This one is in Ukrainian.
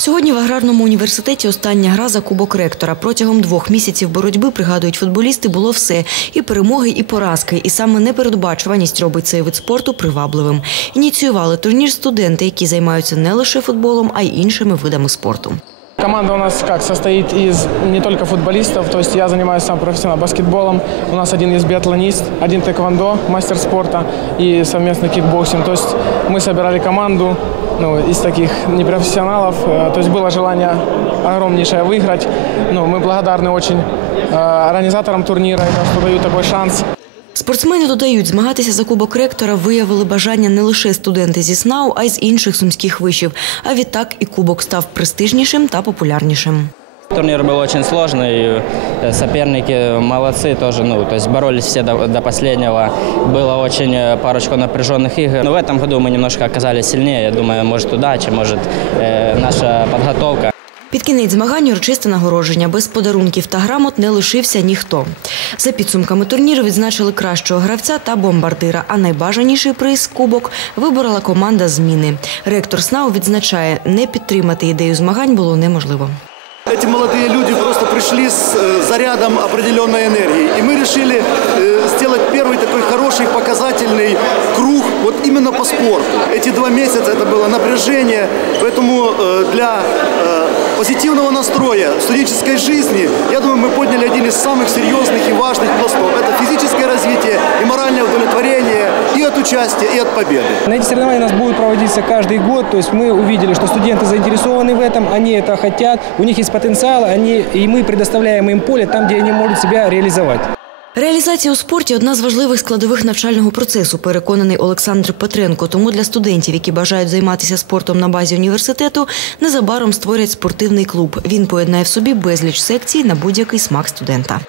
Сьогодні в аграрному університеті остання гра за кубок ректора. Протягом двох місяців боротьби пригадують футболісти було все і перемоги, і поразки. І саме непередбачуваність робить цей вид спорту привабливим. Ініціювали турнір студенти, які займаються не лише футболом, а й іншими видами спорту. Команда у нас как состоит из не только футболистов, то есть я занимаюсь сам профессионально баскетболом, у нас один есть биатлонист, один тэквондо, мастер спорта и совместно кикбоксинг. То есть мы собирали команду ну, из таких непрофессионалов, Э, то есть было желание огромнейшее выиграть. Ну, мы благодарны очень э, организаторам турнира, что дают такой шанс. Спортсмени додають, змагатися за кубок ректора виявили бажання не лише студенти зі СНАУ, а й з інших сумських вишів. А відтак і кубок став престижнішим та популярнішим. Турнир был очень сложный, э, соперники молодцы тоже, ну, то есть боролись все до, до последнего. Было очень э, парочку напряженных игр. Но в этом году мы немножко оказались сильнее, я думаю, может удача, может э, наша подготовка. Під кінець змагань урочисте нагородження. Без подарунків та грамот не лишився ніхто. За підсумками турніру відзначили кращого гравця та бомбардира, а найбажаніший приз кубок виборола команда зміни. Ректор СНАУ відзначає, не підтримати ідею змагань було неможливо. Эти молодые люди просто пришли с э, зарядом определенной энергии. И мы решили э, сделать первый такой хороший показательный круг вот именно по спорту. Эти два месяца это было напряжение, поэтому э, для э, позитивного настроя студенческой жизни, я думаю, мы подняли один из самых серьезных и важных пластов. Это физическое развитие и моральное удовлетворение и от участия, и от победы. На эти соревнования у нас будут проводиться каждый год, то есть мы увидели, что студенты заинтересованы в этом, они это хотят, у них есть потенциал, они, и мы предоставляем им поле там, где они могут себя реализовать. Реалізація у спорті одна з важливих складових навчального процесу, переконаний Олександр Петренко. Тому для студентів, які бажають займатися спортом на базі університету, незабаром створять спортивний клуб. Він поєднає в собі безліч секцій на будь-який смак студента.